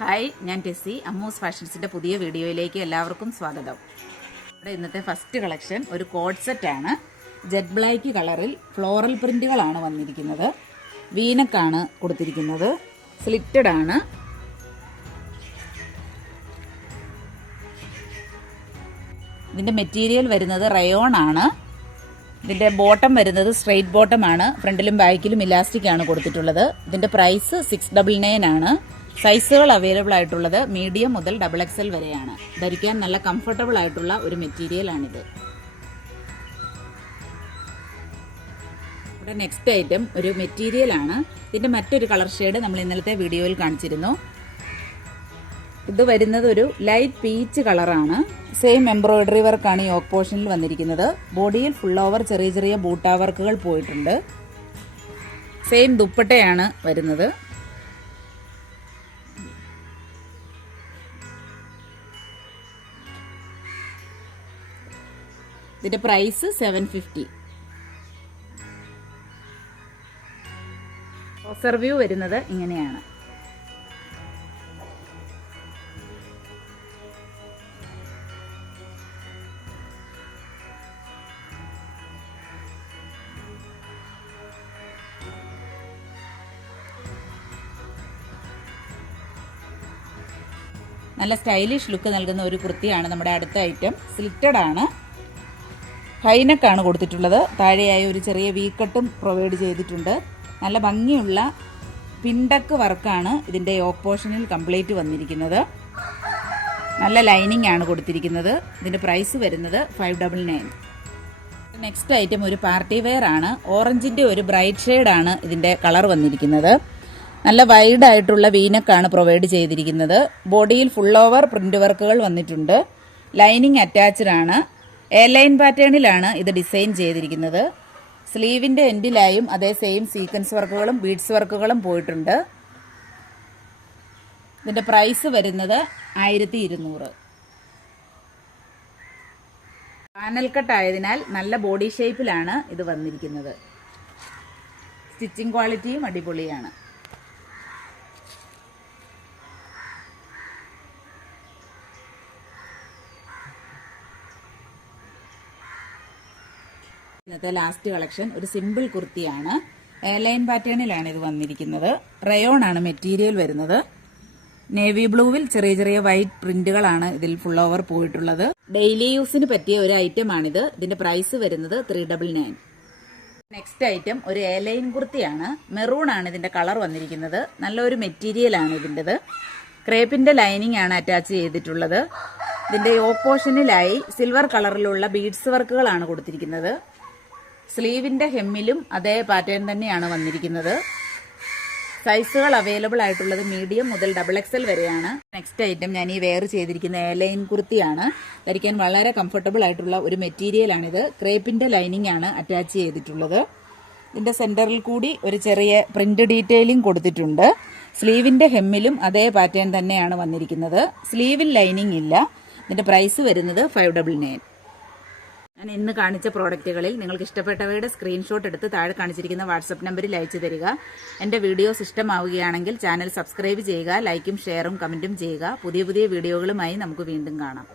Hi, ഞാൻ ടെസ്സി. അമ്മൂസ് ഫാഷൻസിൻ്റെ പുതിയ വീഡിയോയിലേക്ക് എല്ലാവർക്കും സ്വാഗതം. ഇവിടെ ഇന്നത്തെ ഫസ്റ്റ് കളക്ഷൻ ഒരു കോഡ് സെറ്റാണ്. ജെറ്റ് ബ്ലാക്ക് കളറിൽ ഫ്ലോറൽ പ്രിൻറ്റുകളാണ് വന്നിരിക്കുന്നത്. വീനക്കാണ് കൊടുത്തിരിക്കുന്നത്. സ്ലിറ്റഡ് ആണ്. ഇതിൻ്റെ മെറ്റീരിയൽ വരുന്നത് റയോൺ ആണ്. ഇതിൻ്റെ ബോട്ടം വരുന്നത് സ്ട്രെയിറ്റ് ബോട്ടം ആണ്. ഫ്രണ്ടിലും ബാക്കിലും ഇലാസ്റ്റിക് ആണ് കൊടുത്തിട്ടുള്ളത്. ഇതിൻ്റെ പ്രൈസ് 699 ആണ്. സൈസുകൾ അവൈലബിൾ ആയിട്ടുള്ളത് മീഡിയം മുതൽ XXL വരെയാണ്. ധരിക്കാൻ നല്ല കംഫർട്ടബിൾ ആയിട്ടുള്ള ഒരു മെറ്റീരിയലാണിത്. ഇവിടെ നെക്സ്റ്റ് ഐറ്റം ഒരു മെറ്റീരിയലാണ്. ഇതിൻ്റെ മറ്റൊരു കളർ ഷെയ്ഡ് നമ്മൾ ഇന്നലത്തെ വീഡിയോയിൽ കാണിച്ചിരുന്നു. ഇത് വരുന്നത് ഒരു ലൈറ്റ് പീച്ച് കളറാണ്. സെയിം എംബ്രോയിഡറി വർക്കാണ് ഈ യോക്ക് പോർഷനിൽ വന്നിരിക്കുന്നത്. ബോഡിയിൽ ഫുൾ ഓവർ ചെറിയ ചെറിയ ബൂട്ടാ വർക്കുകൾ പോയിട്ടുണ്ട്. സെയിം ദുപ്പട്ടയാണ് വരുന്നത്. ഇതിന്റെ പ്രൈസ് 750. ക്ലോസർ വ്യൂ വരുന്നത് ഇങ്ങനെയാണ്. നല്ല സ്റ്റൈലിഷ് ലുക്ക് നൽകുന്ന ഒരു കുർത്തിയാണ് നമ്മുടെ അടുത്ത ഐറ്റം. സ്ലിറ്റഡ് ആണ്. ഹൈനെക്കാണ് കൊടുത്തിട്ടുള്ളത്. താഴെയായി ഒരു ചെറിയ വീക്കട്ടും പ്രൊവൈഡ് ചെയ്തിട്ടുണ്ട്. നല്ല ഭംഗിയുള്ള പിൻഡക്ക് വർക്കാണ് ഇതിൻ്റെ യോക്ക് പോർഷനിൽ കംപ്ലീറ്റ് വന്നിരിക്കുന്നത്. നല്ല ലൈനിങ് ആണ് കൊടുത്തിരിക്കുന്നത്. ഇതിൻ്റെ പ്രൈസ് വരുന്നത് 599. നെക്സ്റ്റ് ഐറ്റം ഒരു പാർട്ടി വെയർ ആണ്. ഓറഞ്ചിൻ്റെ ഒരു ബ്രൈറ്റ് ഷെയ്ഡാണ് ഇതിൻ്റെ കളർ വന്നിരിക്കുന്നത്. നല്ല വൈഡ് ആയിട്ടുള്ള വീനക്കാണ് പ്രൊവൈഡ് ചെയ്തിരിക്കുന്നത്. ബോഡിയിൽ ഫുൾ ഓവർ പ്രിന്റ് വർക്കുകൾ വന്നിട്ടുണ്ട്. ലൈനിങ് അറ്റാച്ച്ഡ് ആണ്. എ ലൈൻ പാറ്റേണിലാണ് ഇത് ഡിസൈൻ ചെയ്തിരിക്കുന്നത്. സ്ലീവിൻ്റെ എൻഡിലായും അതേ സെയിം സീക്വൻസ് വർക്കുകളും ബീഡ്സ് വർക്കുകളും പോയിട്ടുണ്ട്. ഇതിൻ്റെ പ്രൈസ് വരുന്നത് 1200. പാനൽ കട്ട് ആയതിനാൽ നല്ല ബോഡി ഷേപ്പിലാണ് ഇത് വന്നിരിക്കുന്നത്. സ്റ്റിച്ചിങ് ക്വാളിറ്റിയും അടിപൊളിയാണ്. ഇന്നത്തെ ലാസ്റ്റ് കളക്ഷൻ ഒരു സിമ്പിൾ കുർത്തിയാണ്. എയർലൈൻ പാറ്റേണിലാണ് ഇത് വന്നിരിക്കുന്നത്. റയോൺ ആണ് മെറ്റീരിയൽ വരുന്നത്. നേവി ബ്ലൂവിൽ ചെറിയ ചെറിയ വൈറ്റ് പ്രിന്റുകളാണ് ഇതിൽ ഫുൾ ഓവർ പോയിട്ടുള്ളത്. ഡെയിലി യൂസിന് പറ്റിയ ഒരു ഐറ്റം ആണിത്. ഇതിന്റെ പ്രൈസ് വരുന്നത് 399. നെക്സ്റ്റ് ഐറ്റം ഒരു എയർലൈൻ കുർത്തിയാണ്. മെറൂൺ ആണ് ഇതിന്റെ കളർ വന്നിരിക്കുന്നത്. നല്ലൊരു മെറ്റീരിയൽ ആണ് ഇതിൻ്റെത്. ക്രേപ്പിന്റെ ലൈനിങ് ആണ് അറ്റാച്ച് ചെയ്തിട്ടുള്ളത്. ഇതിന്റെ യോക്ക് പോർഷനിലായി സിൽവർ കളറിലുള്ള ബീഡ്സ് വർക്കുകളാണ് കൊടുത്തിരിക്കുന്നത്. സ്ലീവിന്റെ ഹെമ്മിലും അതേ പാറ്റേൺ തന്നെയാണ് വന്നിരിക്കുന്നത്. സൈസുകൾ അവൈലബിൾ ആയിട്ടുള്ളത് മീഡിയം മുതൽ XXL വരെയാണ്. നെക്സ്റ്റ് ഐറ്റം ഞാൻ ഈ വെയർ ചെയ്തിരിക്കുന്ന എയർലൈൻ കുർത്തിയാണ്. ധരിക്കാൻ വളരെ കംഫർട്ടബിൾ ആയിട്ടുള്ള ഒരു മെറ്റീരിയലാണിത്. ക്രേപ്പിന്റെ ലൈനിങ് ആണ് അറ്റാച്ച് ചെയ്തിട്ടുള്ളത്. ഇതിന്റെ സെന്ററിൽ കൂടി ഒരു ചെറിയ പ്രിന്റ് ഡീറ്റെയിലിംഗ് കൊടുത്തിട്ടുണ്ട്. സ്ലീവിന്റെ ഹെമ്മിലും അതേ പാറ്റേൺ തന്നെയാണ് വന്നിരിക്കുന്നത്. സ്ലീവിൽ ലൈനിങ് ഇല്ല. ഇതിന്റെ പ്രൈസ് വരുന്നത് 599. ഞാൻ ഇന്ന് കാണിച്ച പ്രോഡക്റ്റുകളിൽ നിങ്ങൾക്ക് ഇഷ്ടപ്പെട്ടവയുടെ സ്ക്രീൻഷോട്ട് എടുത്ത് താഴെ കാണിച്ചിരിക്കുന്ന വാട്സപ്പ് നമ്പറിൽ അയച്ചു തരിക. എൻ്റെ വീഡിയോസ് ഇഷ്ടമാവുകയാണെങ്കിൽ ചാനൽ സബ്സ്ക്രൈബ് ചെയ്യുക. ലൈക്കും ഷെയറും കമൻറ്റും ചെയ്യുക. പുതിയ പുതിയ വീഡിയോകളുമായി നമുക്ക് വീണ്ടും കാണാം.